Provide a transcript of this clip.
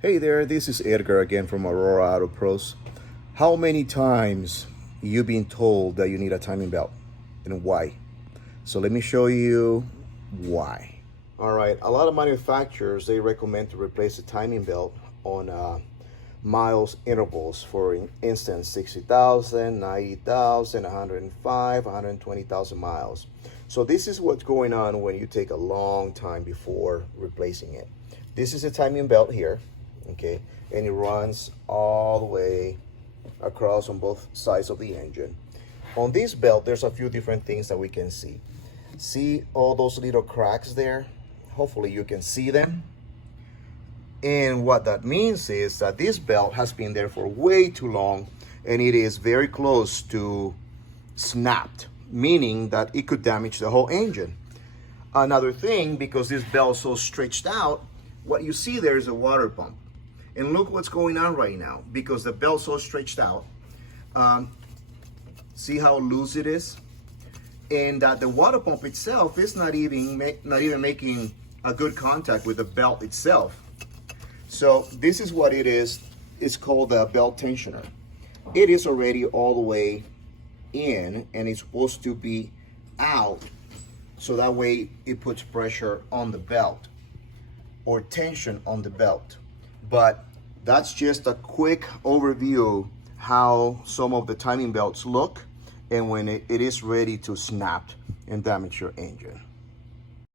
Hey there, this is Edgar again from Aurora AutoPros. How many times you been told that you need a timing belt and why? So let me show you why. All right, a lot of manufacturers, they recommend to replace the timing belt on miles intervals. For instance, 60,000, 90,000, 105, 120,000 miles. So this is what's going on when you take a long time before replacing it. This is a timing belt here, okay, and it runs all the way across on both sides of the engine. On this belt, there's a few different things that we can see. See all those little cracks there? Hopefully you can see them. And what that means is that this belt has been there for way too long and it is very close to snapped, meaning that it could damage the whole engine. Another thing, because this belt is so stretched out, what you see there is a water pump. And look what's going on right now, because the belt's so stretched out. See how loose it is? And the water pump itself is not even making a good contact with the belt itself. So this is what it is. It's called a belt tensioner. It is already all the way in and it's supposed to be out, so that way it puts pressure on the belt or tension on the belt. But that's just a quick overview how some of the timing belts look and when it is ready to snap and damage your engine.